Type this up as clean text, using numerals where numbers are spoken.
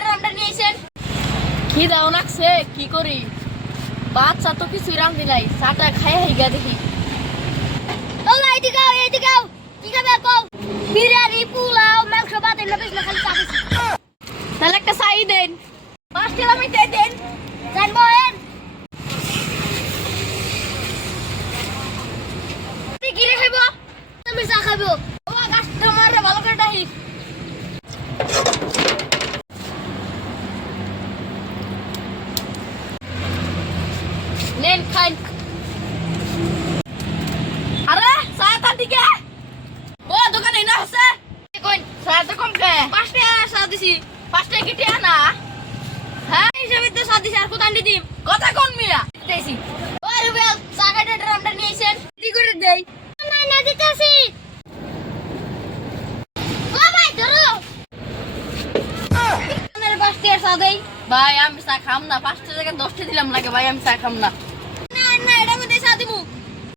ড্রামটা নিয়ে এসেন। কি দাও লাগছে, কি করি? বাচ্চা তো কিছু রান্ধি নাই, চাটা খাই গিয়া দেখি। ও এইদিকে আও, এইদিকে আও। কি খাবে কও? বিরিয়ানি, পোলাও, মাংস, ভাত এগুলো বেশ না, খালি চা বেশি। তাহলে একটা চাই দেন। 5 কিলোমিটার দেন। জানবো এন। তুই কি রে খাইবো? আমি চা খাবো। ও কাস্টমাররা ভালো করে ডাকি। নেন খাই। আরে চা দিকে। ও দোকানে না আছে। কই চা তো কম কে? 5 টাকা চা দিছি। 5 টাকা কি টিয়া না? হ্যাঁ হিসাবে তো চা দিছি, আর কত আন্ডি দিম? কথা কোন মিয়া? দিছি। ও রুবেল চা খাইতে ড্রামটা নিয়ে এসেন। কি করে দেই? না না দিতেছি। ও ভাই ধরো। আমার 5 টাকা চা দেই। ভাই আমি চা খাম না, 5 টাকা 10 টাকা দিলাম লাগে ভাই, আমি চা খাম না। না না এটা মধ্যে চা দিমু।